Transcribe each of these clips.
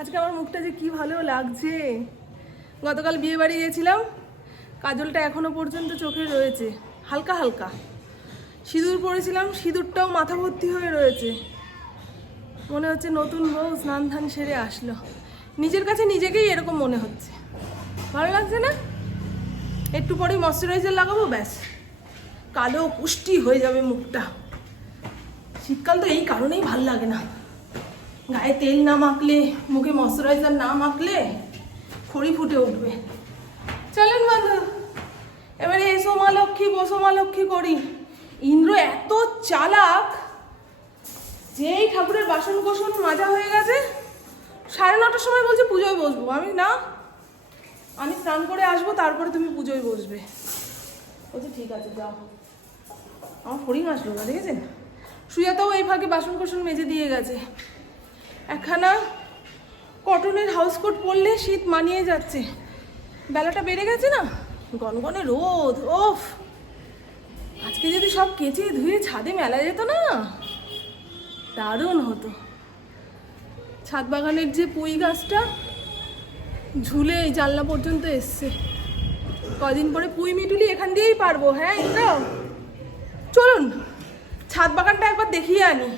আজকে আমার মুখটা যে কি ভালো লাগছে। গতকাল বিয়ে বাড়ি গেছিলাম কাজলটা এখনও পর্যন্ত চোখে রয়েছে, হালকা হালকা। সিঁদুর পরেছিলাম, সিঁদুরটাও মাথা ভর্তি হয়ে রয়েছে। মনে হচ্ছে নতুন বউ স্নান ধান সেরে আসলো। নিজের কাছে নিজেকেই এরকম মনে হচ্ছে। ভালো লাগছে না? একটু পরে ময়শ্চারাইজার লাগাবো, ব্যাস। কালো পুষ্টি হয়ে যাবে মুখটা। শীতকাল তো এই কারণেই ভালো লাগে না। গায়ে তেল না মাখলে, মুখে ময়শ্চারাইজার না মাখলে খড়ি ফুটে উঠবে। চলেন বন্ধু, এবারে এসো মা লক্ষ্মী, বসো মা লক্ষ্মী করি। ইন্দ্র এত চালাক, যেই ঠাকুরের বাসন কোসন মাজা হয়ে গেছে, সাড়ে নটার সময় বলছে পুজোয় বসবো। আমি, না, আমি স্নান করে আসব, তারপরে তুমি পুজোয় বসবে। বলছে, ঠিক আছে, যাও। আমার ফড়িং আসলো না দেখেছেন? সুজাতাও এই ফাঁকে বাসন কোসন মেজে দিয়ে গেছে। একখানা কটনের হাউস কোট পরলে শীত মানিয়ে যাচ্ছে। বেলাটা বেড়ে গেছে না? গনগনে রোদ ওফ আজকে যদি সব কেচে ধুয়ে ছাদে মেলা যেত না? দারুণ হতো। ছাদ বাগানের যে পুঁই গাছটা ঝুলে এই জানলা পর্যন্ত এসছে। কদিন পরে পুঁই মিটুলি এখান দিয়েই পারব হ্যাঁ চলুন, ছাদ বাগানটা একবার দেখিয়ে আনি।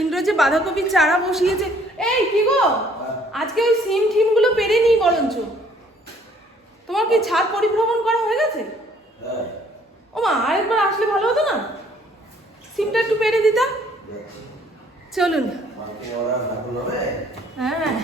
ইন্দ্র যে বাঁধাকপির চারা বসিয়েছে। এই কি গো? আজকে ওই সিম ঠিমগুলো পেরে নিই বরঞ্চ। তোমার কি ছাদ পরিভ্রমণ করা হয়ে গেছে? ও মা আরেকবার আসলে ভালো হতো না? সিমটা একটু পেরে দিতাম। চলুন। হ্যাঁ।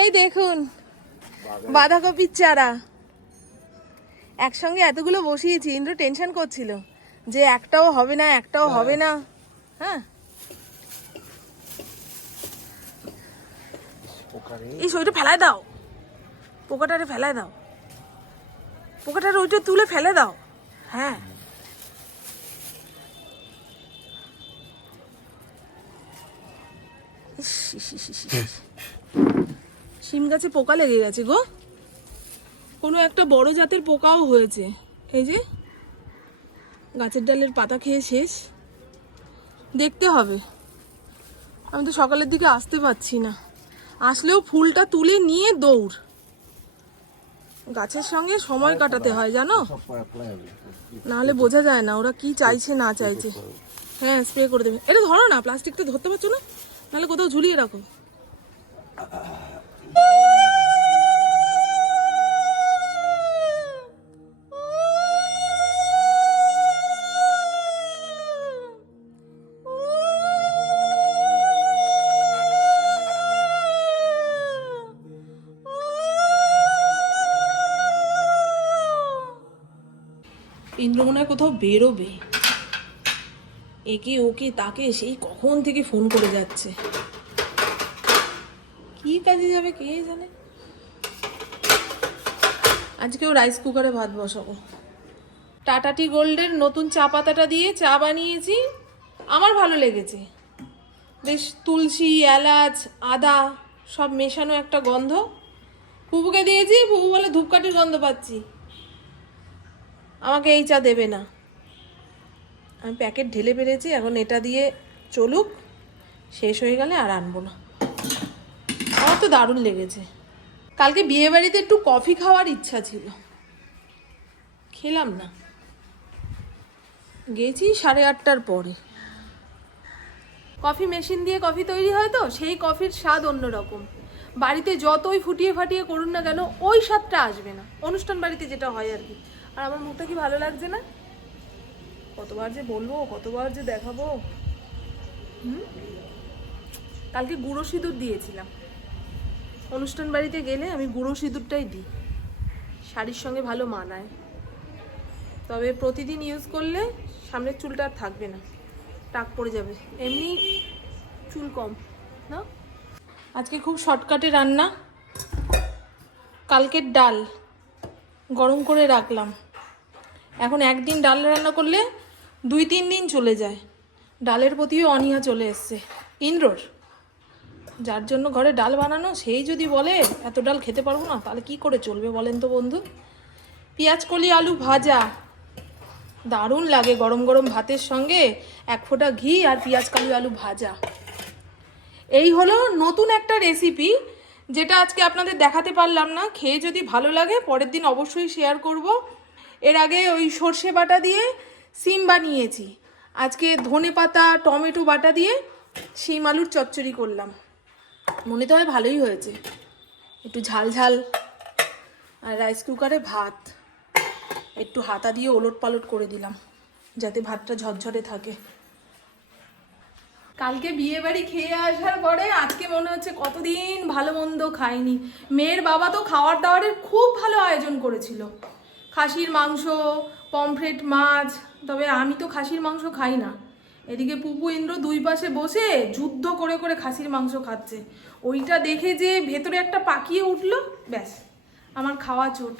এই দেখুন বাঁধাকপির চারা। একসঙ্গে এতগুলো বসিয়েছি ইন্দ্র টেনশন করছিল। যে একটাও হবে না একটাও হবে না। হ্যাঁ। এই ওইটা ফেলায় দাও। পোকাটারে ফেলায় দাও। পোকাটার ওইটা তুলে ফেলে দাও। হ্যাঁ। শিম গাছে পোকা লেগে গেছে গো। কোনো একটা বড় জাতের পোকাও হয়েছে। এই যে। গাছের ডালের পাতা খেয়ে শেষ। দেখতে হবে। আমি তো সকালের দিকে আসতে পারছি না। আসলেও ফুলটা তুলে নিয়ে দৌড়। গাছের সঙ্গে সময় কাটাতে হয়, জানো? নাহলে বোঝা যায় না ওরা কি চাইছে, না চাইছে। হ্যাঁ স্প্রে করে দেবে। এটা ধরো না প্লাস্টিকটা ধরতে পারছ না? নাহলে কোথাও ঝুলিয়ে রাখো। ইন্দ্র মনে হয় কোথাও বেরোবে। একে ওকে তাকে সেই কখন থেকে ফোন করে যাচ্ছে? কি কাজে যাবে কে জানে? আজকেও রাইস কুকারে ভাত বসাবো। টাটা টি গোল্ডের নতুন চা পাতাটা দিয়ে চা বানিয়েছি। আমার ভালো লেগেছে। বেশ তুলসী, এলাচ, আদা সব মেশানো একটা গন্ধ। ফুবুকে দিয়েছি, ফুবু বলে ধূপকাঠির গন্ধ পাচ্ছি। আমাকে এই চা দেবে না। আমি প্যাকেট ঢেলে পেরেছি এখন এটা দিয়ে চলুক, শেষ হয়ে গেলে আর আনব না। আমার তো দারুণ লেগেছে। কালকে বিয়ে বাড়িতে একটু কফি খাওয়ার ইচ্ছা ছিল। খেলাম না। গেছি সাড়ে আটটার পরে। কফি মেশিন দিয়ে কফি তৈরি হয় তো, সেই কফির স্বাদ অন্যরকম। বাড়িতে যতই ফুটিয়ে ফাটিয়ে করুন না কেন, ওই স্বাদটা আসবে না। অনুষ্ঠান বাড়িতে যেটা হয় আর কি। আর আমার মুখটা কি ভালো লাগছে না? কতবার যে বলব, কতবার যে দেখাবো। হুম? কালকে গুঁড়ো সিঁদুর দিয়েছিলাম। অনুষ্ঠান বাড়িতে গেলে আমি গুঁড়ো সিঁদুরটাই দিই। শাড়ির সঙ্গে ভালো মানায়। তবে প্রতিদিন ইউজ করলে সামনের চুলটা আর থাকবে না। টাক পড়ে যাবে। এমনি চুল কম, না? আজকে খুব শর্টকাটে রান্না। কালকের ডাল গরম করে রাখলাম। এখন একদিন ডাল রান্না করলে দুই তিন দিন চলে যায়। ডালের প্রতিও অনীহা চলে এসছে। ইন্দ্রর, যার জন্য ঘরে ডাল বানানো, সেই যদি বলে, এত ডাল খেতে পারব না, তাহলে কি করে চলবে বলেন তো বন্ধু? পেঁয়াজ, কলি, আলু ভাজা। দারুণ লাগে গরম গরম ভাতের সঙ্গে এক ফোঁটা ঘি আর পেঁয়াজ, কালু, আলু ভাজা। এই হলো নতুন একটা রেসিপি যেটা আজকে আপনাদের দেখাতে পারলাম না। খেয়ে যদি ভালো লাগে, পরের দিন অবশ্যই শেয়ার করব। এর আগে ওই সর্ষে বাটা দিয়ে সিম বানিয়েছি। আজকে ধনে পাতা, টমেটো বাটা দিয়ে শিম আলুর চচ্চড়ি করলাম। মনে তো হয় ভালোই হয়েছে। একটু ঝাল ঝাল আর রাইস কুকারে ভাত। একটু হাতা দিয়ে ওলট পালট করে দিলাম, যাতে ভাতটা ঝরঝরে থাকে। কালকে বিয়ে বাড়ি খেয়ে আসার পরে আজকে মনে হচ্ছে কতদিন ভালো মন্দ খাইনি। মেয়ের বাবা তো খাওয়ার দাওয়ারের খুব ভালো আয়োজন করেছিল। খাসির মাংস, পমফ্রেট মাছ, তবে আমি তো খাসির মাংস খাই না। এদিকে পুপু ইন্দ্র দুই পাশে বসে যুদ্ধ করে করে খাসির মাংস খাচ্ছে। ওইটা দেখে যে ভেতরে একটা পাকিয়ে উঠল, ব্যাস, আমার খাওয়া চোট।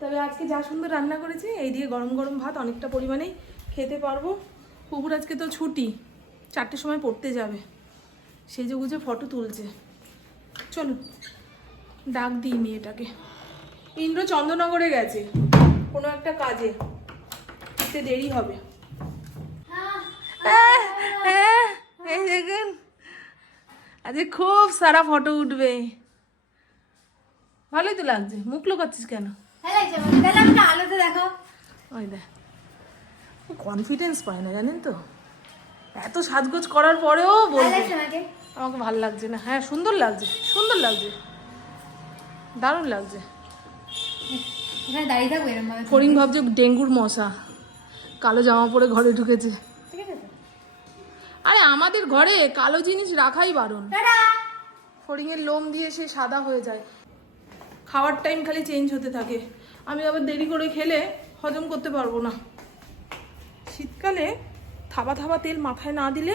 তবে আজকে যা সুন্দর রান্না করেছি, এই দিয়ে গরম গরম ভাত অনেকটা পরিমাণেই খেতে পারব। পুকুর আজকে তো ছুটি, চারটের সময় পড়তে যাবে। সেজে গুজে ফটো তুলছে। চলুন, ডাক দিই মেয়েটাকে। ইন্দ্র চন্দ্রনগরে গেছে। কোনো একটা কাজে সে দেরি হবে। এই দেখুন আজকে খুব সারা ফটো উঠবে। ভালোই তো লাগছে মুখ লোকাচ্ছিস কেন? ওই দেখ। কনফিডেন্স পায় না জানেন তো? এত সাজগোজ করার পরেও বলবে। আমাকে আমাকে ভালো লাগছে না। হ্যাঁ সুন্দর লাগছে সুন্দর লাগছে। দারুণ লাগছে। এখানে দাঁড়িয়ে থাকব এরকম ভাবে ফরিং ভাবছে ডেঙ্গুর মশা। কালো জামা পরে ঘরে ঢুকেছে। ঠিক আছে আরে আমাদের ঘরে কালো জিনিস রাখাই বারণ। টাটা! ফড়িংয়ের লোম দিয়ে সে সাদা হয়ে যায়। খাওয়ার টাইম খালি চেঞ্জ হতে থাকে। আমি আবার দেরি করে খেলে হজম করতে পারব না। শীতকালে থাবা থাবা তেল মাথায় না দিলে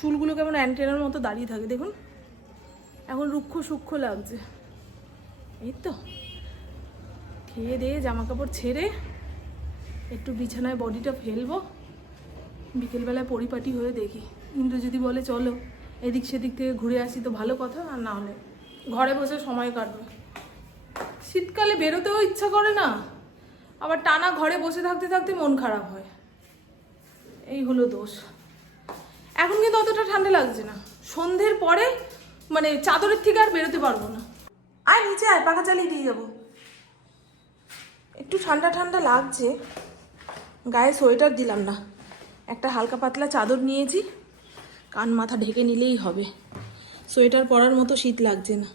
চুলগুলো কেমন অ্যান্টেনার মতো দাঁড়িয়ে থাকে দেখুন। এখন রুক্ষ সূক্ষ্ম লাগছে। এই তো। খেয়ে দিয়ে জামা কাপড় ছেড়ে। একটু বিছানায় বডিটা ফেলব। বিকেলবেলায় পরিপাটি হয়ে দেখি। ইন্দ্র যদি বলে, চলো, এদিক সেদিক থেকে ঘুরে আসি তো ভালো কথা, আর না হলে ঘরে বসে সময় কাটবে। শীতকালে বেরোতেও ইচ্ছা করে না। আবার টানা ঘরে বসে থাকতে থাকতে মন খারাপ হয়। এই হলো দোষ। এখন কিন্তু অতটা ঠান্ডা লাগছে না। সন্ধ্যের পরে মানে চাদরের থেকে আর বেরোতে পারব না। আয় নিচে আয়, পাখা চালিয়ে দিয়ে যাব। একটু ঠান্ডা ঠান্ডা লাগছে। গায়ে সোয়েটার দিলাম না। একটা হালকা পাতলা চাদর নিয়েছি। কান মাথা ঢেকে নিলেই হবে। সোয়েটার পরার মতো শীত লাগছে না।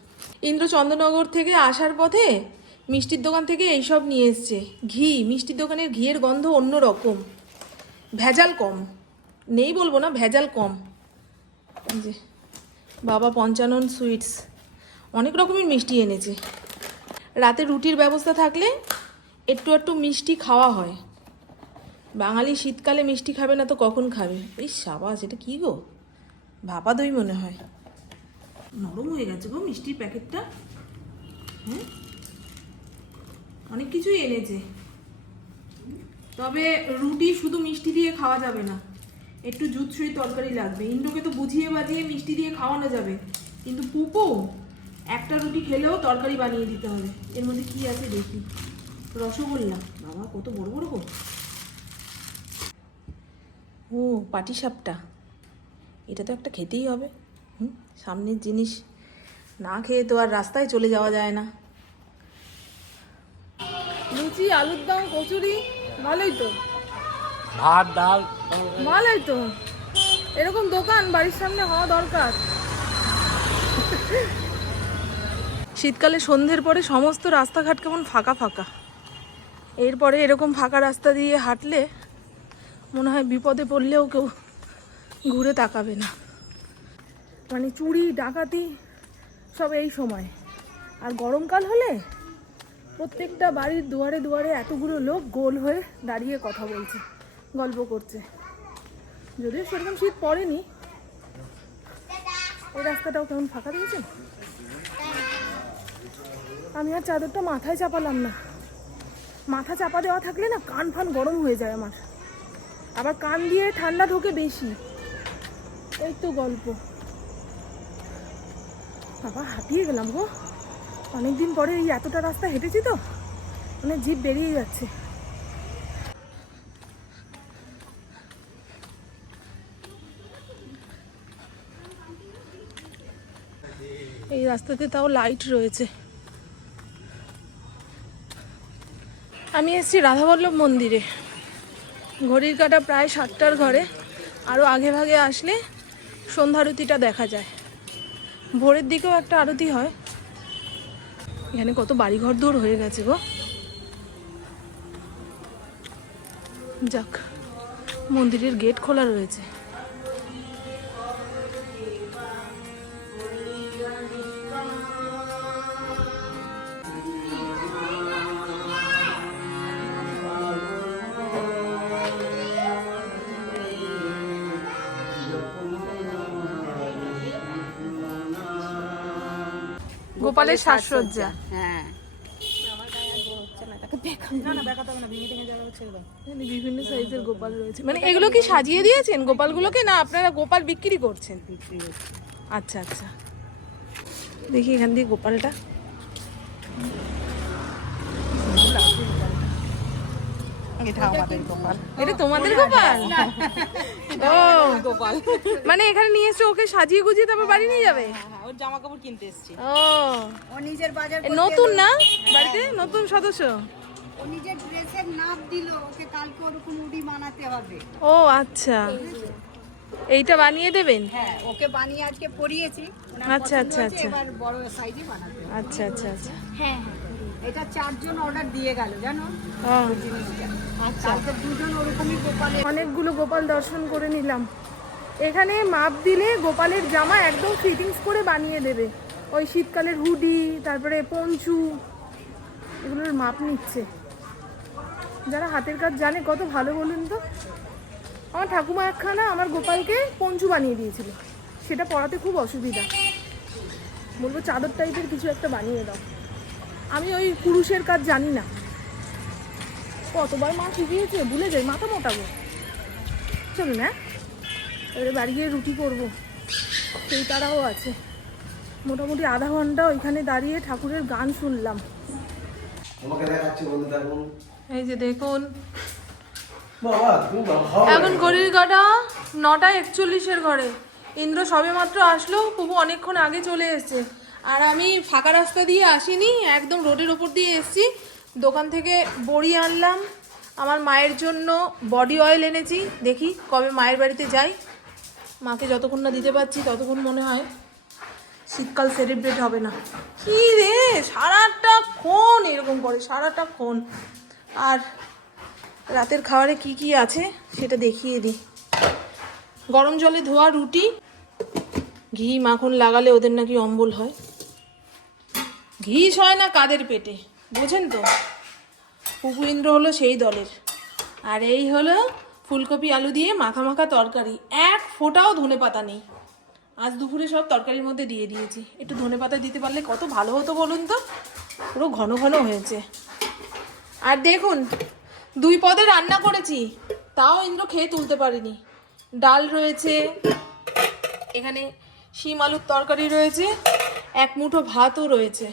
ইন্দ্রচন্দ্রনগর থেকে আসার পথে মিষ্টির দোকান থেকে এইসব নিয়ে এসছে। ঘি, মিষ্টির দোকানের ঘিয়ের গন্ধ অন্য রকম। ভেজাল কম। নেই বলব না, ভেজাল কম। যে, বাবা পঞ্চানন সুইটস। অনেক রকমের মিষ্টি এনেছে। রাতে রুটির ব্যবস্থা থাকলে একটু একটু মিষ্টি খাওয়া হয়। বাঙালি শীতকালে মিষ্টি খাবে না তো কখন খাবে? এই সাবাস, এটা কি গো? ভাপা দই মনে হয়। নরম হয়ে গেছে গো মিষ্টির প্যাকেটটা। হ্যাঁ? অনেক কিছুই এনেছে। তবে রুটি শুধু মিষ্টি দিয়ে খাওয়া যাবে না। একটু জুৎসই তরকারি লাগবে। ইন্দ্রকে তো বুঝিয়ে বাজিয়ে মিষ্টি দিয়ে খাওয়ানো যাবে। কিন্তু পুপো, একটা রুটি খেলেও তরকারি বানিয়ে দিতে হবে। এর মধ্যে কি আছে দেখি। রসগোল্লা। বাবা কত বড় বড় গো। ও পাটিসাপটা এটা তো একটা খেতেই হবে। হুম সামনের জিনিস না খেয়ে তো আর রাস্তায় চলে যাওয়া যায় না। লুচি আলুর দম কচুরি ভালোই তো। ভাত ডাল ভালোই তো। এরকম দোকান বাড়ির সামনে হওয়া দরকার। শীতকালে সন্ধ্যের পরে সমস্ত রাস্তাঘাট কেমন ফাঁকা ফাঁকা। এরপরে এরকম ফাঁকা রাস্তা দিয়ে হাঁটলে মনে হয় বিপদে পড়লেও কেউ ঘুরে তাকাবে না। মানে চুরি, ডাকাতি সব এই সময়। আর গরমকাল হলে প্রত্যেকটা বাড়ির দুয়ারে দুয়ারে এতগুলো লোক গোল হয়ে দাঁড়িয়ে কথা বলছে, গল্প করছে। যদিও সেরকম শীত পড়েনি। ওই রাস্তাটাও কেমন ফাঁকা দিয়েছে আমি আর চাদরটা মাথায় চাপালাম না। মাথা চাপা দেওয়া থাকলে না কান ফান গরম হয়ে যায় আমার। আবার কান দিয়ে ঠান্ডা ঢোকে বেশি। এই তো গল্প। বাবা, হাঁপিয়ে গেলাম গো। অনেকদিন পরে এই এতটা রাস্তা হেঁটেছি তো মানে জিপ বেরিয়ে যাচ্ছে। এই রাস্তাতে তাও লাইট রয়েছে। আমি এসেছি রাধাবল্লভ মন্দিরে। ঘড়ির কাটা প্রায় সাতটার ঘরে। আরও আগে ভাগে আসলে সন্ধ্যারতিটা দেখা যায়। ভোরের দিকেও একটা আরতি হয়। এখানে কত বাড়িঘর দূর হয়ে গেছে গো। যাক, মন্দিরের গেট খোলা রয়েছে। গোপালের সাজসজ্জা। হ্যাঁ। বিভিন্ন সাইজের গোপাল রয়েছে। মানে এগুলো কি সাজিয়ে দিয়েছেন গোপালগুলোকে না আপনারা গোপাল বিক্রি করছেন? আচ্ছা আচ্ছা। দেখি এখান দিয়ে গোপালটা। এটা গোপাল। এটা তোমাদের গোপাল? ও। গোপাল মানে এখানে নিয়ে এসে ওকে সাজিয়ে গুজিয়ে তারপর বাড়ি নিয়ে যাবে? ওর জামা কাপড় কিনতে এসেছি। ও। ও নিজের বাজার নতুন না? বাড়িতে? নতুন সদস্য? ও নিজের ড্রেসের নাপ দিল ওকে কালকে ওরকম উডি বানাতে হবে। ও আচ্ছা। এইটা বানিয়ে দেবেন? হ্যাঁ ওকে বানিয়ে আজকে পরিয়েছি। আচ্ছা, আচ্ছা, আচ্ছা। এবার বড় সাইজে বানাতে আচ্ছা আচ্ছা আচ্ছা। হ্যাঁ এটা চারজন অর্ডার দিয়ে গেল জানো? ও। জিনিসটা। আচ্ছা কালকে দুজন ওরকমই গোপালের অনেকগুলো গোপাল দর্শন করে নিলাম। এখানে মাপ দিলে গোপালের জামা একদম ফিটিংস করে বানিয়ে দেবে। ওই শীতকালের হুডি, তারপরে পঞ্চু, এগুলোর মাপ নিচ্ছে। যারা হাতের কাজ জানে কত ভালো বলুন তো? আমার ঠাকুমা একখানা আমার গোপালকে পঞ্চু বানিয়ে দিয়েছিল। সেটা পরাতে খুব অসুবিধা। বলব চাদর টাইপের কিছু একটা বানিয়ে দাও। আমি ওই পুরুষের কাজ জানি না। কতবার মা শিখিয়েছে? ভুলে যাই, মাথা মোটাবো চলুন হ্যাঁ? এবারে বাড়ি গিয়ে রুটি করব। সেই তারাও আছে। মোটামুটি আধা ঘণ্টা ওইখানে দাঁড়িয়ে ঠাকুরের গান শুনলাম। তোমাকে দেখাচ্ছি বন্ধু দেখুন। এই যে দেখুন। এখন ঘড়ির কাটা নটা একচল্লিশের ঘরে। ইন্দ্র সবে মাত্র আসলো প্রভু অনেকক্ষণ আগে চলে এসেছে। আর আমি ফাঁকা রাস্তা দিয়ে আসিনি একদম রোডের ওপর দিয়ে এসেছি। দোকান থেকে বড়ি আনলাম। আমার মায়ের জন্য বডি অয়েল এনেছি। দেখি কবে মায়ের বাড়িতে যাই। মাকে যতক্ষণ না দিতে পারছি, ততক্ষণ মনে হয় শীতকাল সেলিব্রেট হবে না। কি রে? সারাটা ক্ষণ এরকম করে, সারাটা ক্ষণ। আর রাতের খাবারে কি কি আছে সেটা দেখিয়ে দিই। গরম জলে ধোয়া রুটি, ঘি, মাখন লাগালে ওদের নাকি অম্বল হয়। ঘিস হয় না কাদের পেটে, বোঝেন তো? পুপু ইন্দ্র হলো সেই দলের। আর এই হলো ফুলকপি, আলু দিয়ে মাখা মাখা তরকারি। এক ফোঁটাও ধনে পাতা নেই। আজ দুপুরে সব তরকারির মধ্যে দিয়ে দিয়েছি। একটু ধনে পাতা দিতে পারলে কত ভালো হতো বলুন তো? পুরো ঘন ঘন হয়েছে। আর দেখুন, দুই পদে রান্না করেছি। তাও ইন্দ্র খেয়ে তুলতে পারিনি। ডাল রয়েছে, এখানে শিম আলুর তরকারি রয়েছে, এক মুঠো ভাতও রয়েছে।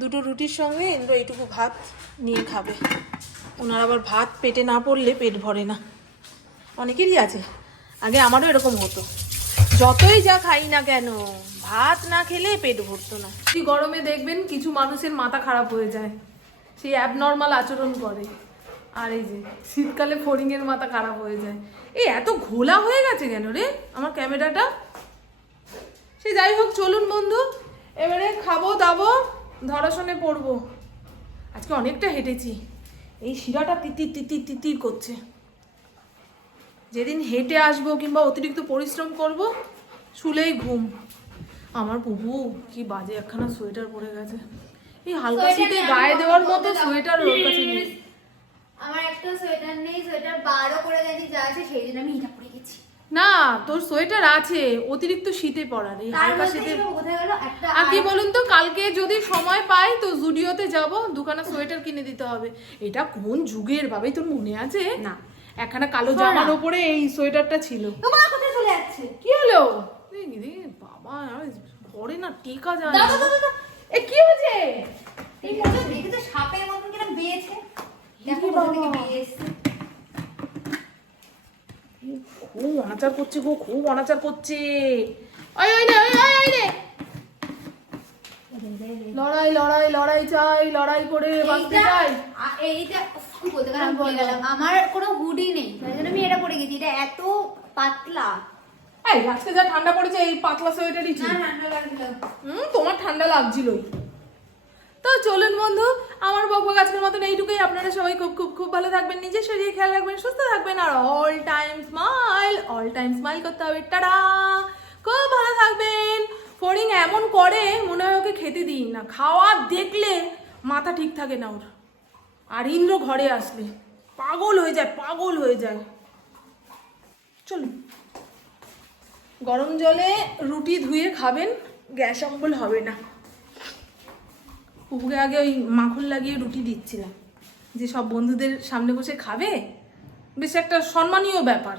দুটো রুটির সঙ্গে ইন্দ্র এইটুকু ভাত নিয়ে খাবে। ওনার আবার ভাত পেটে না পড়লে পেট ভরে না। অনেকেরই আছে। আগে আমারও এরকম হতো। যতই যা খাই না কেন, ভাত না খেলে পেট ভরতো না। গরমে দেখবেন কিছু মানুষের মাথা খারাপ হয়ে যায়। সেই অ্যাবনর্মাল আচরণ করে। আর এই যে, শীতকালে ফড়িংয়ের মাথা খারাপ হয়ে যায়। এই এত ঘোলা হয়ে গেছে কেন রে? আমার ক্যামেরাটা? সে যাই হোক, চলুন বন্ধু। এবারে খাব, দাবো, ধরাশনে পড়ব। আজকে অনেকটা হেঁটেছি। এই শিরাটা তিতির তিতির তিতির করছে। যেদিন হেঁটে আসব কিংবা অতিরিক্ত পরিশ্রম করব শুলেই ঘুম। আমার বহু কি বাজে একখানা সোয়েটার পরে গেছে। এই হালকা শীতে গায়ে দেওয়ার মতো সোয়েটার ওর কাছে নেই। আমার একটা সোয়েটার নেই সোয়েটার বারো করে গেছি যা আছে সেই জন্য আমি এটা পরে। না তোর সোয়েটার আছে অতিরিক্ত শীতে পরার এই হালকা শীতে আর কি বলুন তো কালকে যদি সময় পাই তো জুডিওতে যাব দুখানা সোয়েটার কিনে দিতে হবে। এটা কোন যুগের ভাবেই তোর মনে আছে? না। একখানা কালো জামার ওপরে এই সোয়েটারটা ছিল। তোমার কোথায় চলে যাচ্ছে? কি হলো? বাবা আর ঘরে না টিকা যায় না। এ কি হয়েছে? দেখে তো সাপের মতন কিরম বেয়েছে। দেখো কোথা থেকে বাবা। বেয়ে এসছে। খুব অনাচার করছে গো খুব অনাচার করছে। ওই ওই রে ওই ওই ওই রে লড়াই লড়াই লড়াই চাই লড়াই করে বাঁচতে এইটা চাই এইটা বলতে গেলাম ভুলে গেলাম। আমার কোনো হুডি নেই তাই জন্য আমি এটা পরে গেছি। এটা এত পাতলা। এই আজকে যা ঠান্ডা পড়েছে এই পাতলা সোয়েটারই না ঠিক ঠান্ডা লাগল হুম তোমার ঠান্ডা লাগছিলই। তো চলুন বন্ধু আমার বকবক আজকের মতন এইটুকুই। আপনারা সবাই খুব খুব খুব ভালো থাকবেন, নিজের শরীরে খেয়াল রাখবেন, সুস্থ থাকবেন, আর all time smile all time smile করতে হবে। টাটা! খুব ভালো থাকবেন। ফড়িং এমন করে, মনে হয় ওকে খেতে দিন না। খাওয়া দেখলে মাথা ঠিক থাকে না ওর। আর ইন্দ্র ঘরে আসলে পাগল হয়ে যায়, পাগল হয়ে যায়। চলুন। গরম জলে রুটি ধুয়ে খাবেন, গ্যাস অম্বল হবে না। পুকুরে আগে ওই মাখন লাগিয়ে রুটি দিচ্ছিলাম। যে সব বন্ধুদের সামনে বসে খাবে? বেশ একটা সম্মানীয় ব্যাপার,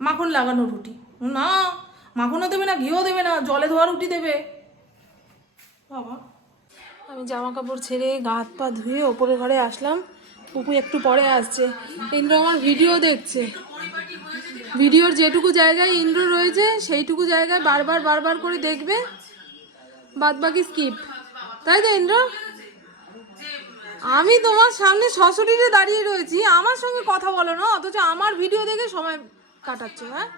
মাখন লাগানো রুটি। না, মাখনও দেবে না, ঘিও দেবে না, জলে ধোয়া রুটি দেবে। বাবা। আমি জামা কাপড় ছেড়ে গা হাত পা ধুয়ে ওপরে ঘরে আসলাম। পুপু একটু পরে আসছে। ইন্দ্র আমার ভিডিও দেখছে। ভিডিওর যেটুকু জায়গায় ইন্দ্র রয়েছে, সেইটুকু জায়গায় বারবার বারবার করে দেখবে। বাদ বাকি স্কিপ। তাই তো, ইন্দ্র? আমি তোমার সামনে সশরীরে দাঁড়িয়ে রয়েছি, আমার সঙ্গে কথা বলো না, অথচ আমার ভিডিও দেখে সময় কাটাচ্ছ হ্যাঁ?